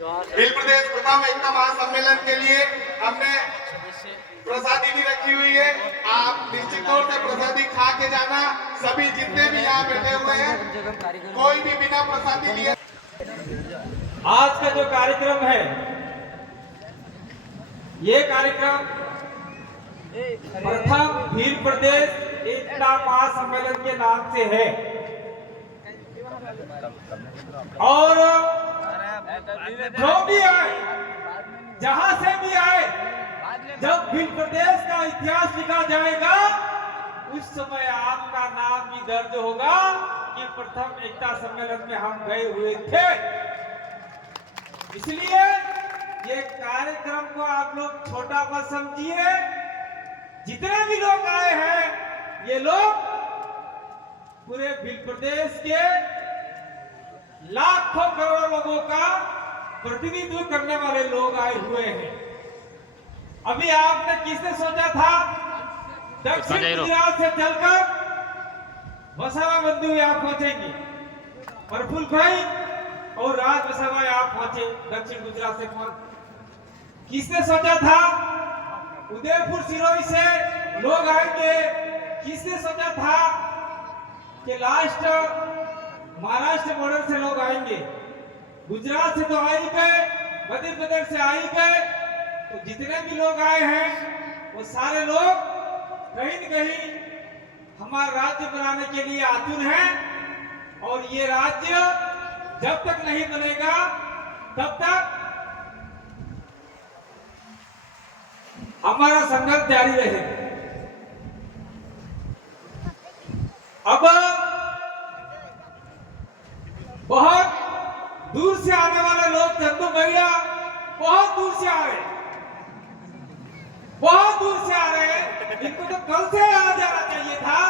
भील प्रदेश प्रथम एकता महासम्मेलन के लिए हमने प्रसादी भी रखी हुई है। आप निश्चित तौर से प्रसादी खा के जाना। सभी जितने भी यहाँ बैठे हुए हैं, कोई भी बिना प्रसादी लिए। आज का जो कार्यक्रम है, ये कार्यक्रम प्रथम भील प्रदेश एकता महासम्मेलन के नाम से है और जो भी आए, जहां से भी आए, जब भील प्रदेश का इतिहास लिखा जाएगा उस समय आपका नाम भी दर्ज होगा कि प्रथम एकता सम्मेलन में हम गए हुए थे। इसलिए ये कार्यक्रम को आप लोग छोटा मत समझिए। जितने भी लोग आए हैं, ये लोग पूरे भील प्रदेश के लाखों करोड़ों लोगों का प्रतिनिधित्व करने वाले लोग आए हुए हैं। अभी आपने किसने सोचा था दक्षिण गुजरात से चलकर वसावा बंधु यहाँ पहुंचेंगे, प्रफुल्ल भाई और राज वसावा यहाँ पहुंचे दक्षिण गुजरात से। किसने सोचा था उदयपुर सिरोही से लोग आएंगे? किसने सोचा था कि लास्ट महाराष्ट्र बॉर्डर से लोग आएंगे? गुजरात से तो आ ही गए, मध्य प्रदेश से आ ही गए। तो जितने भी लोग आए हैं वो सारे लोग कहीं न कहीं हमारा राज्य बनाने के लिए आतुर हैं और ये राज्य जब तक नहीं बनेगा तब तक हमारा संघर्ष जारी रहेगा। अब बहुत दूर से आने वाले लोग, चंदू भैया बहुत दूर से आ रहे, बहुत दूर से आ रहे हैं। इनको तो कल से आ जाना चाहिए था।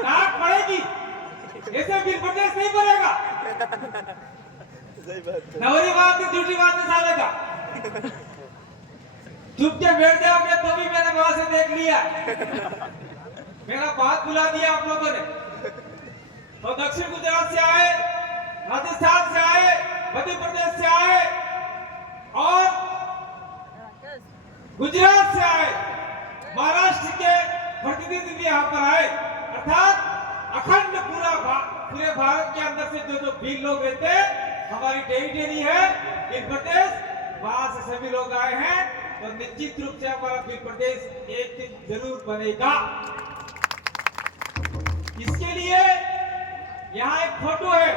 डांट पड़ेगी, ऐसे भील प्रदेश नहीं बनेगा। नवरी बात में झूठी बात में सालेगा। चुप के बैठ जाओगे तो भी मैंने वहां से देख लिया, मेरा बात बुला दिया आप लोगों ने। तो दक्षिण गुजरात से आए, राजस्थान से आए, मध्य प्रदेश से आए और गुजरात से आए, महाराष्ट्र के प्रतिनिधि भी यहाँ पर आए। अर्थात अखंड पूरे भारत के अंदर से जो भील लोग रहते हैं, हमारी टेरिटरी है भील प्रदेश, वहां से सभी लोग आए हैं। तो निश्चित रूप से हमारा भील प्रदेश एक दिन जरूर बनेगा। इसके लिए यहाँ एक फोटो है,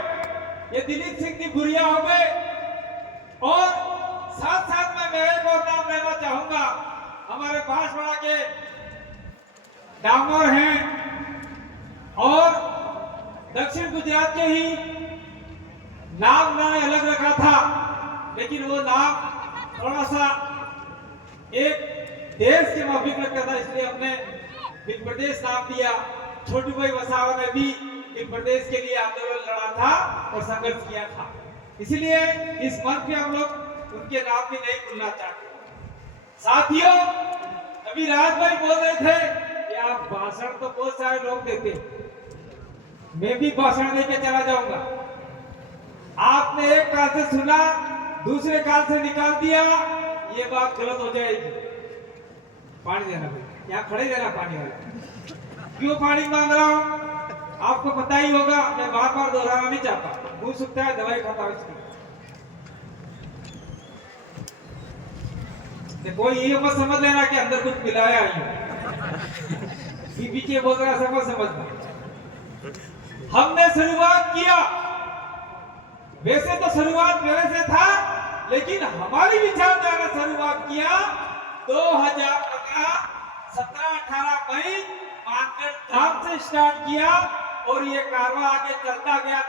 ये दिलीप सिंह जी भुरिया हो गए। और साथ साथ में मैं एक और नाम लेना चाहूंगा, हमारे बांसवाड़ा के डामोर हैं और दक्षिण गुजरात के ही नाम मैंने अलग रखा था, लेकिन वो नाम थोड़ा सा एक देश के माफिक लगता था, इसलिए हमने भील प्रदेश नाम दिया। छोटू भाई वसावा ने भी भील प्रदेश के लिए आंदोलन लड़ा था और संघर्ष किया था। इसलिए इस मंच पे हम लोग उनके नाम भी नहीं भूलना चाहते। साथियों, अभी राज भाई बोल रहे थे कि आप भाषण तो बहुत सारे लोग देते, मैं भी भाषण देके चला जाऊंगा। आपने एक काल से सुना, दूसरे काल से निकाल दिया, ये बात गलत हो जाएगी। पानी देना भाई, यहाँ खड़े देना पानी वाला। क्यों पानी मांग रहा हूँ आपको पता ही होगा, मैं बार बार दोहराना नहीं चाहता। मुंह सूखता है, दवाई खाता हूँ इसकी। कोई ये मत समझ लेना कि अंदर कुछ मिलाया ही पीछे बोल रहा, समझना। हमने शुरुआत किया, वैसे तो शुरुआत मेरे से था, लेकिन हमारी विचारधारा शुरुआत किया 2015 17-18 मई मार्केट धाम से स्टार्ट किया और ये कारवा आगे चलता गया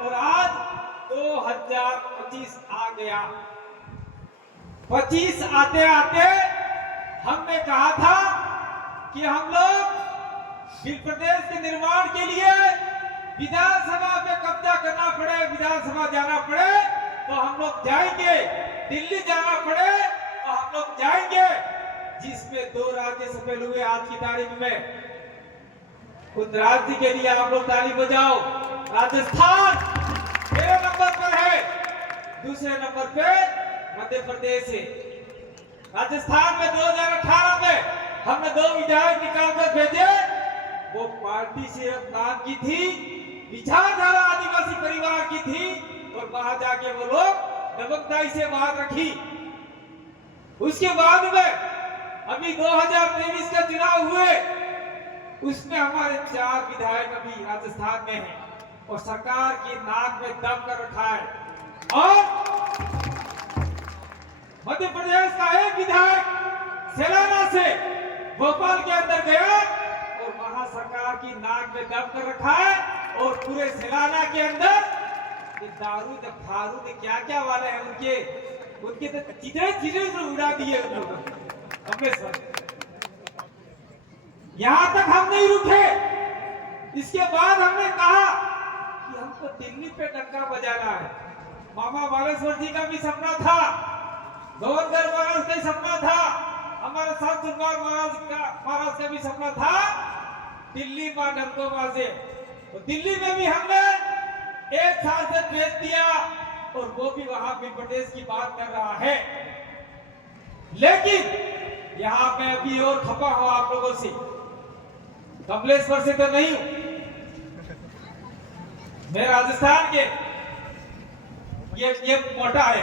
और आज 2025 आ गया। 25 आते आते हमने कहा था कि हम लोग भील प्रदेश के निर्माण के लिए विधानसभा पे कब्जा करना पड़े, विधानसभा जाना पड़े तो हम लोग जाएंगे, दिल्ली जाना पड़े तो हम लोग जाएंगे। जिसमें 2 राज्य सफल हुए आज की तारीख में, उन राज्य के लिए आप लोग ताली बजाओ। राजस्थान मेरे नंबर पर है, दूसरे नंबर पे मध्य प्रदेश है। राजस्थान में 2018 में हमने 2 विधायक निकालकर भेजे, वो पार्टी सिर्फ नाम की थी, विचारधारा आदिवासी परिवार की थी, और वहां जाके वो लोग दबंगदाई से बात रखी। उसके बाद में अभी 2023 का चुनाव हुए, उसमें हमारे 4 विधायक अभी राजस्थान में हैं और सरकार की नाक में दम कर रखा है। और मध्य प्रदेश का एक विधायक सेलाना से भोपाल के अंदर गया और वहां सरकार की नाक में दम कर रखा है, और पूरे सेलाना के अंदर ये दारू फारू ने क्या क्या वाले हैं उनके तो चीजें उड़ा दिए उन लोगों ने। यहां तक हम नहीं रुके, इसके बाद हमने कहा कि हमको दिल्ली पे डंका बजाना है। मामा बालेश्वर जी का भी सपना था, गवर्नर महाराज का भी सपना था, हमारे साथ सुरबार महाराज का भी सपना था दिल्ली में डंको बाजे। तो दिल्ली में भी हमने एक सांसद भेज दिया, और वो भी वहां मध्य प्रदेश की बात कर रहा है। लेकिन यहां मैं अभी और खपा हूं आप लोगों से, कमलेश्वर से तो नहीं हूं, मैं राजस्थान के ये मोटा है,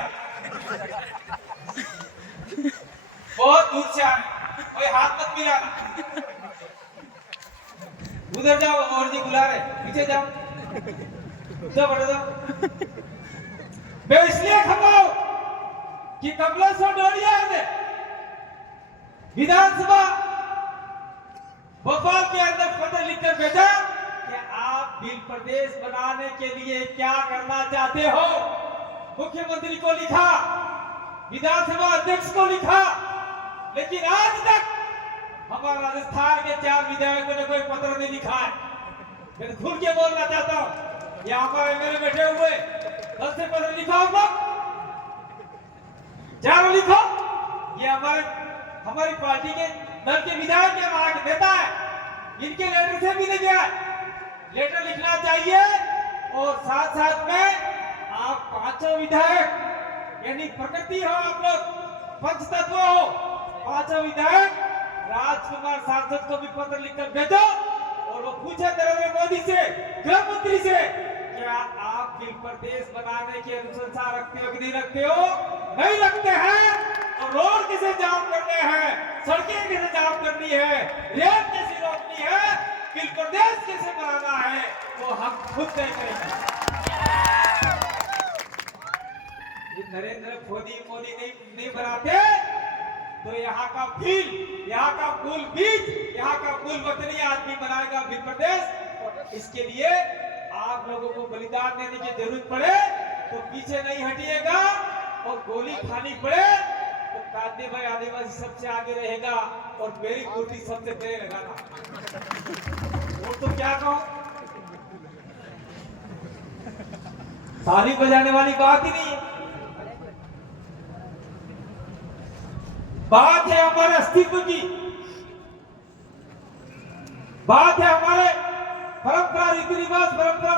बहुत दूर से आए, कोई हाथ मत मिलाना, उधर जाओ, और जी बुला रहे, पीछे जाओ, जाओ बढ़ जाओ। मैं इसलिए खपाऊं कि कमलेश्वर डोरिया ने विधानसभा भोपाल के अंदर पत्र लिखकर भेजा कि आप बिल प्रदेश बनाने के लिए क्या करना चाहते हो। मुख्यमंत्री को लिखा, विधानसभा अध्यक्ष को लिखा, लेकिन आज तक हमारे राजस्थान के 4 विधायकों ने कोई पत्र नहीं लिखा है। मैं खुल के बोलना चाहता हूं, ये हमारे मेरे बैठे हुए 10 से पत्र लिखा होगा, 4 लिखो। ये हमारी पार्टी के दल के विधायक के हमारा के नेता है, इनके लेटर से भी नहीं गया, लेटर लिखना चाहिए। और साथ साथ में आप 5 विधायक, यानी प्रकृति हो आप लोग, पंच तत्व हो, 5 विधायक राजकुमार सांसद को भी पत्र लिखकर भेजो, और वो पूछे नरेंद्र मोदी से, गृह मंत्री से, क्या आप बिल प्रदेश बनाने की अनुशंसा रखते हो कि नहीं रखते हो? नहीं रखते हैं तो रोड कैसे जाम करने हैं, सड़कें कैसे जाम करनी है, रेल कैसे रोकनी है, बिल प्रदेश कैसे बनाना है, वो हम खुद तय करेंगे। नरेंद्र मोदी नहीं बनाते तो यहाँ का बिल, यहाँ का कुल बीज, यहाँ का कुल वतनी आदमी बनाएगा बिल प्रदेश। और इसके लिए आप लोगों को बलिदान देने की जरूरत पड़े तो पीछे नहीं हटिएगा, और गोली खानी पड़े तो कादे भाई आदिवासी सबसे आगे रहेगा, और मेरी कुर्सी सबसे पहले लगाना। और तो क्या कहूं, ताली बजाने वाली बात ही नहीं है, बात है हमारे अस्तित्व की, बात है हमारे परंपरा, रीति रिवाज, परंपरा,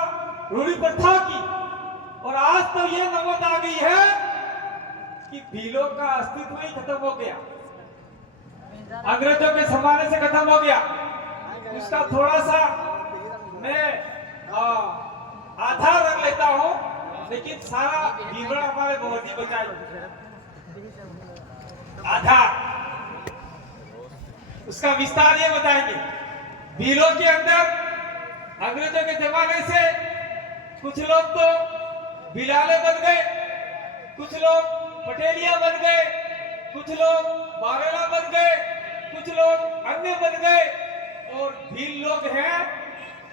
रूढ़ी प्रथा की। और आज तो ये नौबत आ गई है कि भीलों का अस्तित्व ही खत्म हो गया, अंग्रेजों के जमाने से खत्म हो गया। उसका थोड़ा सा मैं आधार रख लेता हूं, लेकिन सारा विवरण हमारे बहुत ही बचाए। आधार उसका विस्तार ये बताएंगे। भीलों के अंदर अंग्रेजों के जमाने से कुछ लोग तो बिलाले बन गए, कुछ लोग पटेलिया बन गए, कुछ लोग बारेला बन गए, कुछ लोग अन्य बन गए। और भील लोग हैं,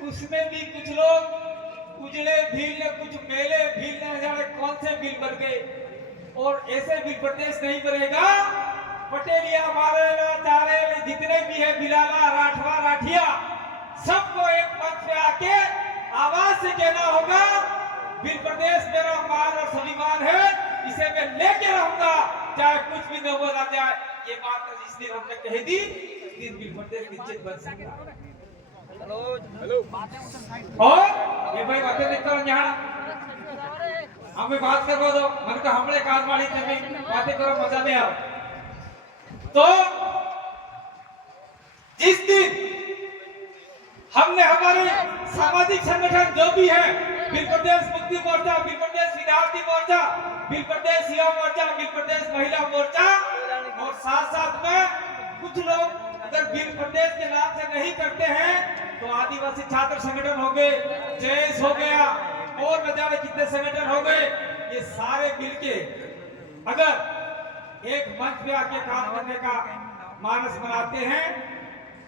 उसमें भी कुछ लोग उजड़े भील ने, कुछ मेले भील ने, जाने कौन से भील बन गए। और ऐसे भी प्रदेश नहीं बनेगा। पटेलिया, बारेला, चारेल, जितने भी है, बिलाला, राठवा, राठिया, सबको एक मंच पे आके आवाज से कहना होगा, बिल प्रदेश मेरा मान और स्वाभिमान है, इसे मैं लेके रहूंगा, चाहे कुछ भी न बोला जाए। ये बात जिस दिन हमने कह दी, उस दिन बिल प्रदेश निश्चित बन सकता है। और ये भाई बातें नहीं करो यहाँ, हमें बात करवा दो, मन का हमले कारवाड़ी में बातें करो, मजा नहीं आओ। तो जिस दिन हमने हमारे सामाजिक संगठन जो भी है, बिल प्रदेश मुक्ति मोर्चा, बिल प्रदेश विद्यार्थी मोर्चा, बिल प्रदेश युवा मोर्चा, बिल प्रदेश महिला मोर्चा, और साथ साथ में कुछ लोग अगर बिल प्रदेश के नाम से नहीं करते हैं तो आदिवासी छात्र संगठन हो गए, जेएस हो गया, और न जाने कितने संगठन हो गए, ये सारे मिलके अगर एक मंच पे आके काम करने का मानस बनाते हैं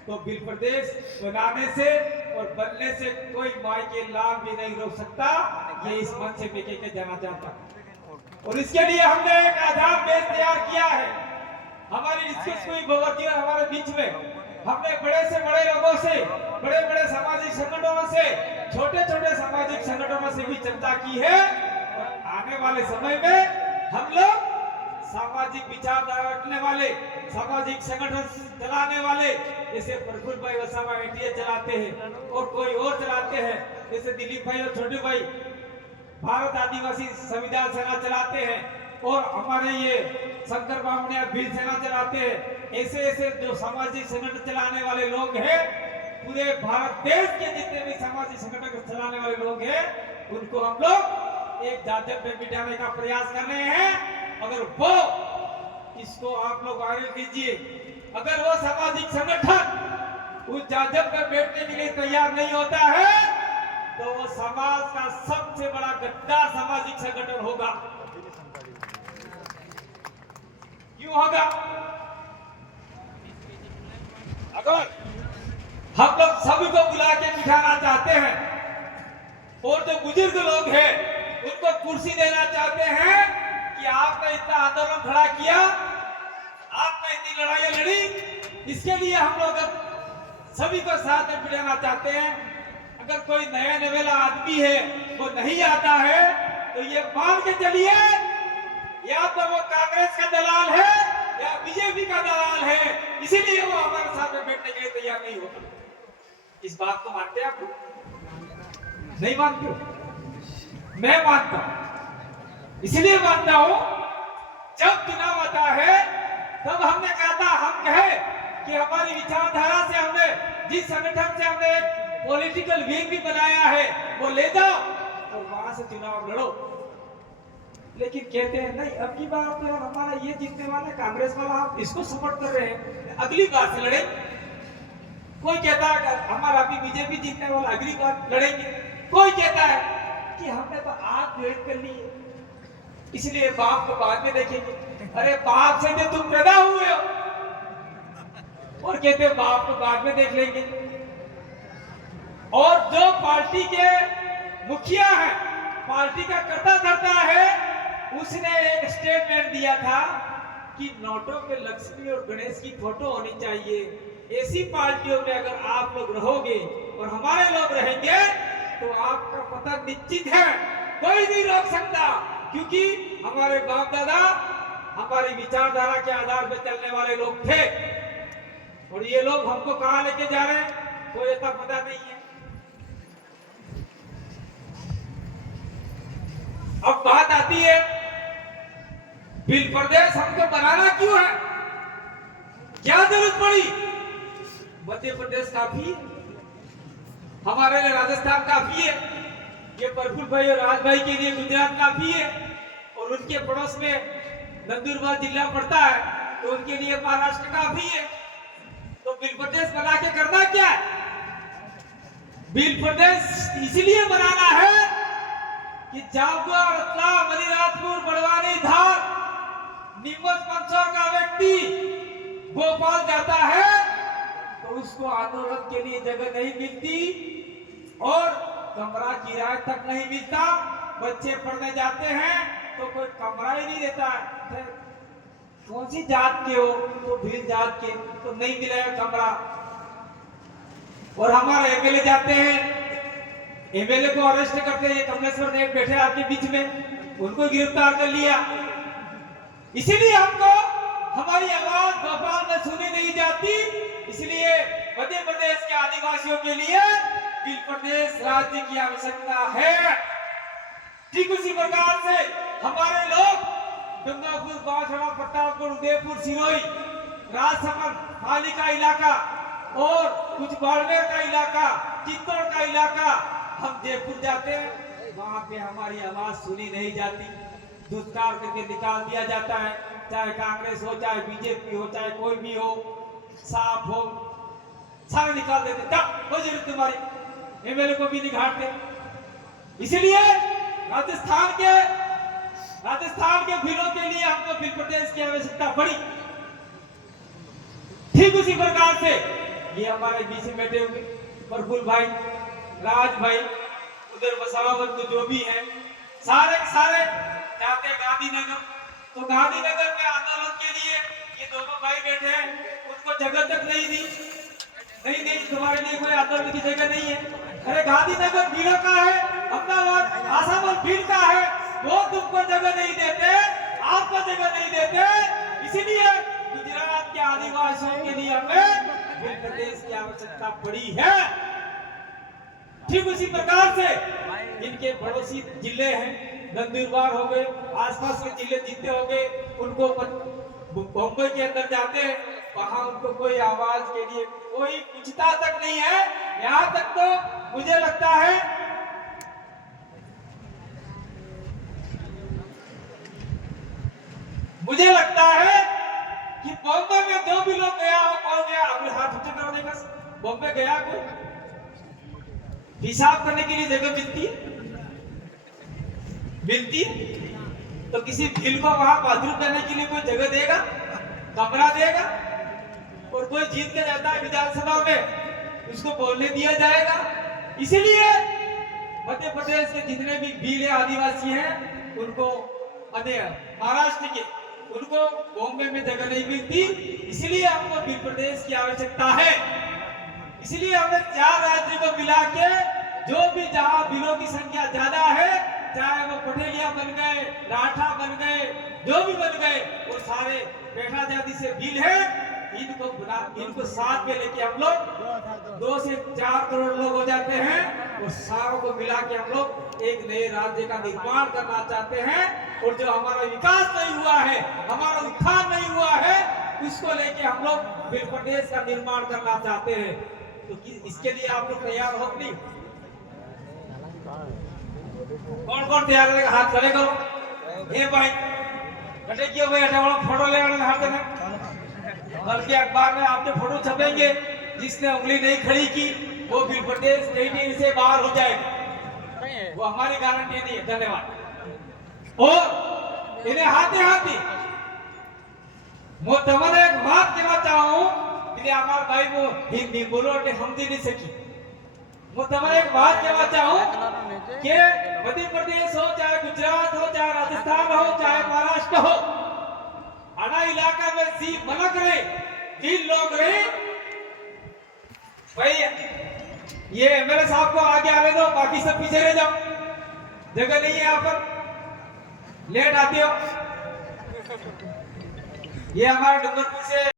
तो बिल प्रदेश बनाने से और बनने से कोई माई के लाभ भी नहीं रोक सकता। ये इस मंच से लेके के जाना चाहता। और इसके लिए हमने एक आधार बेस तैयार किया है। हमारी डिस्कस हुई गोवर्धी और हमारे बीच में हमने बड़े से बड़े लोगों से, बड़े बड़े सामाजिक संगठनों से, छोटे छोटे सामाजिक संगठनों से भी चर्चा की है। और आने वाले समय में हम लोग सामाजिक विचारधारा रखने वाले, सामाजिक संगठन चलाने वाले, जैसे प्रफुल्ल भाई वसावा एटीए चलाते हैं और कोई और चलाते हैं, जैसे दिलीप भाई और छोटू भाई भारत आदिवासी संविधान सेना चलाते हैं, और हमारे ये शंकर बामणिया भील सेना चलाते हैं। ऐसे ऐसे जो सामाजिक संगठन चलाने वाले लोग हैं, पूरे भारत देश के जितने भी सामाजिक संगठन चलाने वाले लोग हैं, उनको हम लोग एक जाजक में बिठाने का प्रयास कर रहे हैं। अगर वो इसको आप लोग वायरल कीजिए, अगर वो सामाजिक संगठन उस जाजक में बैठने के लिए तैयार नहीं होता है तो वो समाज का सबसे बड़ा गद्दार सामाजिक संगठन होगा। क्यों होगा? अगर हम लोग सभी को बुला के बिठाना चाहते हैं और जो बुजुर्ग लोग हैं उनको कुर्सी देना चाहते हैं कि आपने इतना आंदोलन खड़ा किया, आपने इतनी लड़ाइयां लड़ी, इसके लिए हम लोग सभी को साथ में बिठाना चाहते हैं। अगर कोई नया नवेला आदमी है, वो नहीं आता है, तो ये मान के चलिए या तो वो कांग्रेस का दलाल है या बीजेपी का दलाल है, इसीलिए वो हमारे साथ में बैठने के लिए तैयार नहीं होता। इस बात को मानते हैं आप? नहीं मानते हो? मैं मानता हूं, इसलिए मानता हूं, जब चुनाव आता है तब हमने कहा था, हम कहे कि हमारी विचारधारा से हमने जिस संगठन से हमने पॉलिटिकल विंग भी बनाया है वो ले जाओ और वहां से चुनाव लड़ो। लेकिन कहते हैं नहीं, अब की बार तो हमारा ये जीतने वाला कांग्रेस वाला, हम इसको सपोर्ट कर रहे हैं, अगली बार से लड़े। कोई कहता है हमारा अभी बीजेपी जीतने वाला, अगली बार लड़ेंगे। कोई कहता है कि हमने तो आज वेट कर ली है, इसलिए बाप को बाद में देखेंगे। अरे बाप से तो तुम पैदा हुए हो, और कहते बाप को बाद में देख लेंगे। और जो पार्टी के मुखिया है, पार्टी का कर्ता धर्ता है, उसने एक स्टेटमेंट दिया था कि नोटों पे लक्ष्मी और गणेश की फोटो होनी चाहिए। ऐसी पार्टियों में अगर आप लोग रहोगे और हमारे लोग रहेंगे तो आपका पता निश्चित है, कोई नहीं रोक सकता, क्योंकि हमारे बाप दादा हमारी विचारधारा के आधार पर चलने वाले लोग थे। और ये लोग हमको कहां लेके जा रहे हैं कोई इतना पता नहीं है। अब बात आती है बिल प्रदेश हमको बनाना क्यों है, क्या जरूरत पड़ी? मध्य प्रदेश काफी है, हमारे लिए राजस्थान काफी है, ये प्रफुल्ल भाई और राज भाई के लिए गुजरात काफी है, और उनके पड़ोस में नंदुरबार जिला पड़ता है तो उनके लिए महाराष्ट्र काफी है। तो बिल प्रदेश बना के करना क्या है? बिल प्रदेश इसलिए बनाना है कि जाबुआ, रतलाम, अलीराजपुर, बड़वानी, धार, नीमच, मंदसौर का व्यक्ति भोपाल जाता है तो उसको आंदोलन के लिए जगह नहीं मिलती और कमरा किराए तक नहीं मिलता। बच्चे पढ़ने जाते हैं तो कोई कमरा ही नहीं देता है। कौन सी जात के हो? तो भील जात के, तो नहीं मिलेगा कमरा। और हमारे एमएलए जाते हैं, एमएलए को अरेस्ट करते हैं, कमलेश्वर देव बैठे आपके बीच में, उनको गिरफ्तार कर लिया। इसीलिए हमको हमारी आवाज भोपाल में सुनी नहीं जाती, इसलिए मध्य प्रदेश के आदिवासियों के लिए बिल प्रदेश राज्य की आवश्यकता है। ठीक उसी प्रकार से हमारे लोग गंगापुर, बांसवाड़ा, प्रतापगढ़, उदयपुर, सिरोही, राजसमंद, हाली का इलाका और कुछ बाड़मेर का इलाका, चित्तौड़ का इलाका, हम जयपुर जाते हैं, वहां पे हमारी आवाज सुनी नहीं जाती, दुष्कार करके निकाल दिया जाता है। चाहे कांग्रेस हो, चाहे बीजेपी हो, चाहे कोई भी हो, साफ हो, सारे निकाल देते, कोई जरूरत तुम्हारी, एमएलए को भी निकालते। इसलिए राजस्थान के बिलों के लिए हमको बिल प्रदेश की आवश्यकता पड़ी। ठीक उसी प्रकार से ये हमारे बीच में बैठे हुए प्रफुल्ल भाई, राज भाई, उधर बसावत जो भी है, सारे जाते गांधीनगर, तो गांधीनगर में आंदोलन के लिए ये दोनों भाई बैठे हैं, उनको जगह तक नहीं दी। नहीं तुम्हारे लिए कोई आंदोलन की जगह नहीं है। अरे गांधीनगर भीड़ का है, अहमदाबाद, आसाम भीड़ का है, वो तुमको जगह नहीं देते, आपको जगह नहीं देते। इसीलिए गुजरात के आदिवासियों के लिए हमें बिल प्रदेश की आवश्यकता पड़ी है। ठीक उसी प्रकार से इनके पड़ोसी जिले हैं, नंदुरबार हो गए, आसपास के जिले जितने हो गए, उनको बम्बई के अंदर जाते हैं, वहां उनको कोई आवाज के लिए कोई पूछता तक नहीं है। यहाँ तक तो मुझे लगता है कि बॉम्बे में जो भी लोग गया हो, कौन गया, अभी हाथ ऊंचे करो देखा, बॉम्बे गया कोई, हिसाब करने के लिए जगह मिलती है, तो किसी बिल को वहां बाथरूम करने के लिए कोई जगह देगा, कमरा देगा, और कोई जीत के जाता है विधानसभा में, उसको बोलने दिया जाएगा। इसीलिए मध्य प्रदेश के जितने भी भील आदिवासी हैं, उनको महाराष्ट्र के, उनको बॉम्बे में जगह नहीं मिलती। इसलिए हमको बिल प्रदेश की आवश्यकता है। इसलिए हमने 4 राज्यों को मिला के, जो भी जहां बिलों की संख्या ज्यादा है, चाहे वो पटेलिया बन गए, राठा बन गए, जो भी बन गए, वो सारे पेशा जाति से बिल है, इनको साथ में लेके हम लोग 2 से 4 करोड़ लोग हो जाते हैं, और सारों को मिला के हम लोग एक नए राज्य का निर्माण करना चाहते हैं। और जो हमारा विकास नहीं हुआ है, हमारा उत्थान नहीं हुआ है, उसको लेके हम लोग बिल प्रदेश का निर्माण करना चाहते हैं। तो इसके लिए आप लोग तैयार हो नहीं? कौन तैयार रहेगा? हाथ खड़े करो। ए भाई कटे क्यों भाई, फोटो ले आने हाथ देना, बल्कि अखबार में आपके फोटो छपेंगे। जिसने उंगली नहीं खड़ी की वो बिल प्रदेश नहीं से बाहर हो जाएगा, वो हमारी गारंटी नहीं है। धन्यवाद। और इन्हें हाथी मैं तमने एक बात कहना चाहूं कि हमारे भाई वो हिंदी बोलो हिंदी नहीं सकी। मैं तमने एक बात कहना चाहूं कि मध्य प्रदेश हो, चाहे गुजरात हो, चाहे राजस्थान हो, चाहे महाराष्ट्र हो, आना इलाका में सी मनक रहे, 3 लोग रहे भाई, ये एमएलए साहब को आगे आने दो, बाकी सब पीछे रह जाओ, जगह नहीं है यहाँ पर, लेट आते हो। ये हमारे डूंगरपुर से